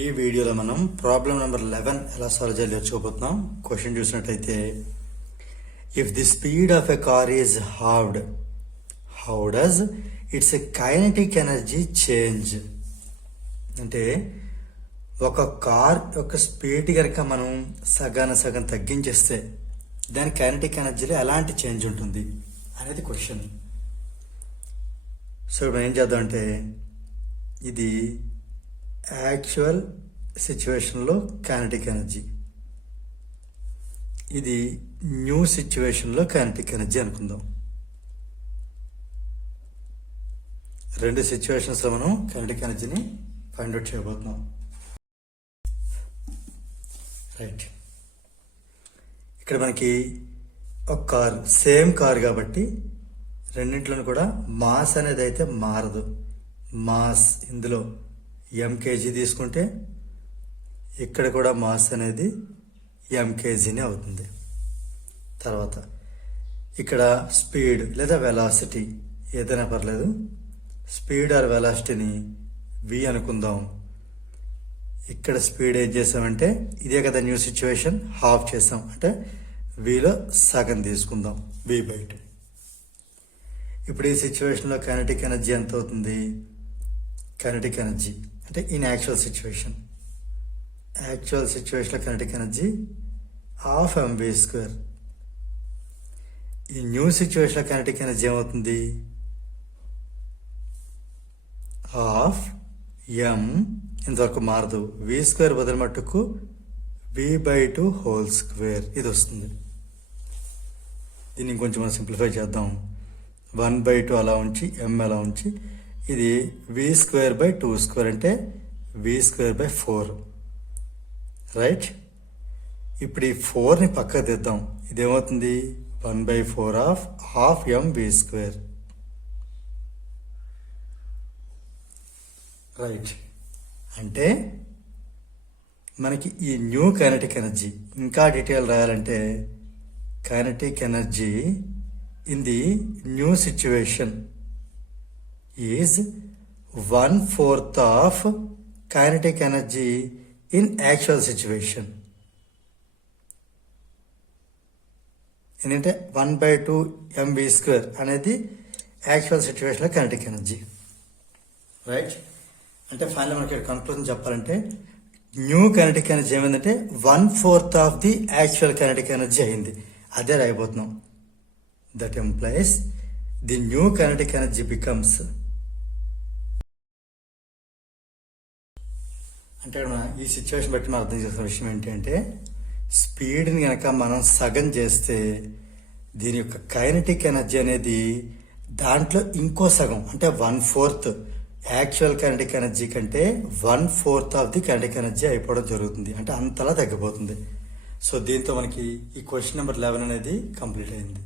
ఈ వీడియోలో మనం ప్రాబ్లం నెంబర్ 11 ఎలా సాల్వ్ చేయాలో చూపోతున్నాం. క్వశ్చన్ చూసినట్టయితే, if the speed of a car is halved, how does it's a kinetic energy change? అంటే ఒక కార్ యొక్క స్పీడ్ కనుక మనం సగం తగ్గించేస్తే దాని కైనెటిక్ ఎనర్జీలో ఎలాంటి చేంజ్ ఉంటుంది అనేది క్వశ్చన్. సో ఇప్పుడు ఏం చేద్దాం అంటే, ఇది యాక్చువల్ సిచ్యువేషన్లో కైనెటిక్ ఎనర్జీ, ఇది న్యూ సిచ్యువేషన్లో కైనెటిక్ ఎనర్జీ అనుకుందాం. రెండు సిచ్యువేషన్స్లో మనం కైనెటిక్ ఎనర్జీని ఫైండ్ అవుట్ చేయబోతున్నాం. రైట్, ఇక్కడ మనకి ఒక కార్, సేమ్ కార్ కాబట్టి రెండింటిలోనూ కూడా మాస్ అనేది అయితే మారదు. మాస్ ఇందులో ఎంకేజీ తీసుకుంటే ఇక్కడ కూడా మాస్ అనేది ఎంకేజీనే అవుతుంది. తర్వాత ఇక్కడ స్పీడ్ లేదా వెలాసిటీ ఏదైనా పర్లేదు, స్పీడ్ ఆర్ వెలాసిటీని వి అనుకుందాం. ఇక్కడ స్పీడ్ ఏం చేసామంటే ఇదే కదా న్యూ సిచ్యువేషన్, హాఫ్ చేసాం అంటే విలో సగం తీసుకుందాం, v/2. ఇప్పుడు ఈ సిచ్యువేషన్లో కైనెటిక్ ఎనర్జీ ఎంత అవుతుంది? కైనెటిక్ ఎనర్జీ అంటే ఇన్ యాక్చువల్ సిచ్యువేషన్లో కైనెటిక్ ఎనర్జీ హాఫ్ mv². ఈ న్యూ సిచ్యువేషన్లో కైనెటిక్ ఎనర్జీ ఏమవుతుంది? హాఫ్ m, ఇంతవరకు మారదు, v² బదులు మట్టుకు v/2 హోల్ స్క్వేర్ ఇది వస్తుంది. దీన్ని ఇంకొంచెం మనం సింప్లిఫై చేద్దాం. 1/2 అలా ఉంచి m అలా ఉంచి ఇది v²/2² అంటే v²/4. రైట్, ఇప్పుడు ఈ 4ని పక్కకు తెద్దాం. ఇదేమవుతుంది? 1/4 ఆఫ్ హాఫ్ mv². రైట్, అంటే మనకి ఈ న్యూ కైనెటిక్ ఎనర్జీ ఇంకా డీటెయిల్ రాయాలంటే, kinetic energy in the new situation is 1/4 of kinetic energy in actual situation. ఏంటంటే 1/2 mv² అనేది యాక్చువల్ సిచ్యువేషన్లో కైనెటిక్ ఎనర్జీ. రైట్, అంటే ఫైనల్ మనకి కన్క్లూజన్ చెప్పాలంటే, న్యూ కైనెటిక్ ఎనర్జీ ఏమైందంటే 1/4 of the actual kinetic energy అయింది. అదే రాయబోతున్నాం. That implies the new kinetic energy becomes, అంటే ఈ సిచ్యువేషన్ బట్టి మనం అర్థం చేసిన విషయం ఏంటి అంటే, స్పీడ్ని కనుక మనం సగం చేస్తే దీని యొక్క కైనెటిక్ ఎనర్జీ అనేది దాంట్లో ఇంకో సగం అంటే 1/4 యాక్చువల్ కైనెటిక్ ఎనర్జీ కంటే 1/4 ఆఫ్ ది కైనెటిక్ ఎనర్జీ అయిపోవడం జరుగుతుంది. అంటే అంతలా తగ్గిపోతుంది. సో దీంతో మనకి ఈ క్వశ్చన్ నెంబర్ 11 అనేది కంప్లీట్ అయింది.